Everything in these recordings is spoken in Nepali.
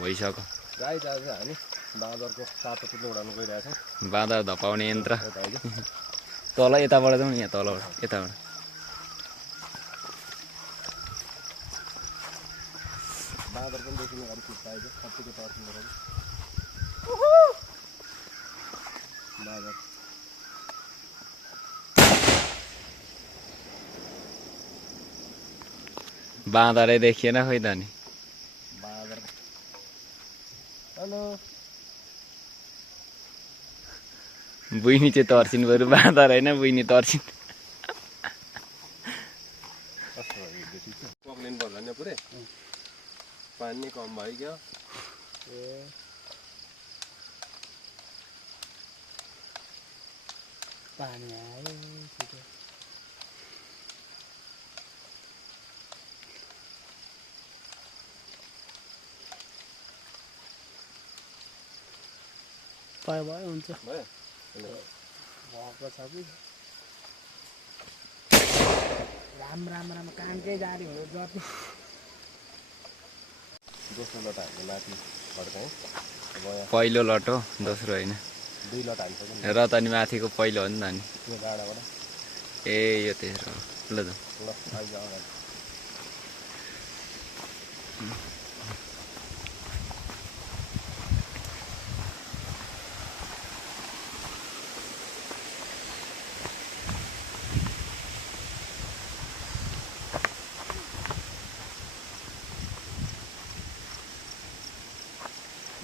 भइसक्यो। गाई आज हामी बाँदरको तातो पुत्लो उडाउनु गइरहेछौँ। बाँदर धपाउने यन्त्र तल यताबाट जाउँ यहाँ तलबाट यताबाट। बाँदर पनि देखिने गरी फिट पाइन्छ कतिको तर्सिन्छ बाँदर बाँदरै देखिएन खोइ त नि। बाँदर हेलो बुइनी चाहिँ तर्सिनु बरु बाँदर होइन बुइनी तर्सिनु। पक्लिनु पर्ला नि पुरै पानी कम भइगयो। पानी आयो छिटो। भयो भयो हुन्छ भयो भएको छ कि राम राम राम कानकै जारी हो जति दोस्रो लटा हामीले माथि फर्कायौँ। पहिलो लटो दोस्रो होइन 2 लटा हालिसक्यो नि र त नि माथिको पहिलो हो नि त नि। त्यो डाँडाबाट। ए यो तेस्रो ल त ल आइज अगाडि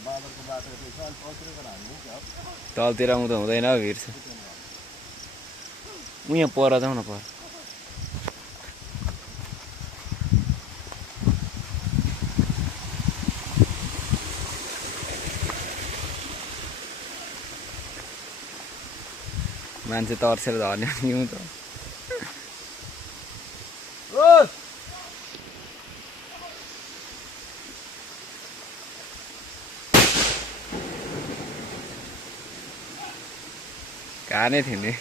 बाँदरको बाटो रहेछ अलि पत्रिकर हाल्नु क्या तलतिर आउँदा हुँदैन हौ भिर्छ। उ यहाँ पर जाउँ न पर। मान्छे तर्सेर झर्ने हिउँ त कहाँ नै थियो नि।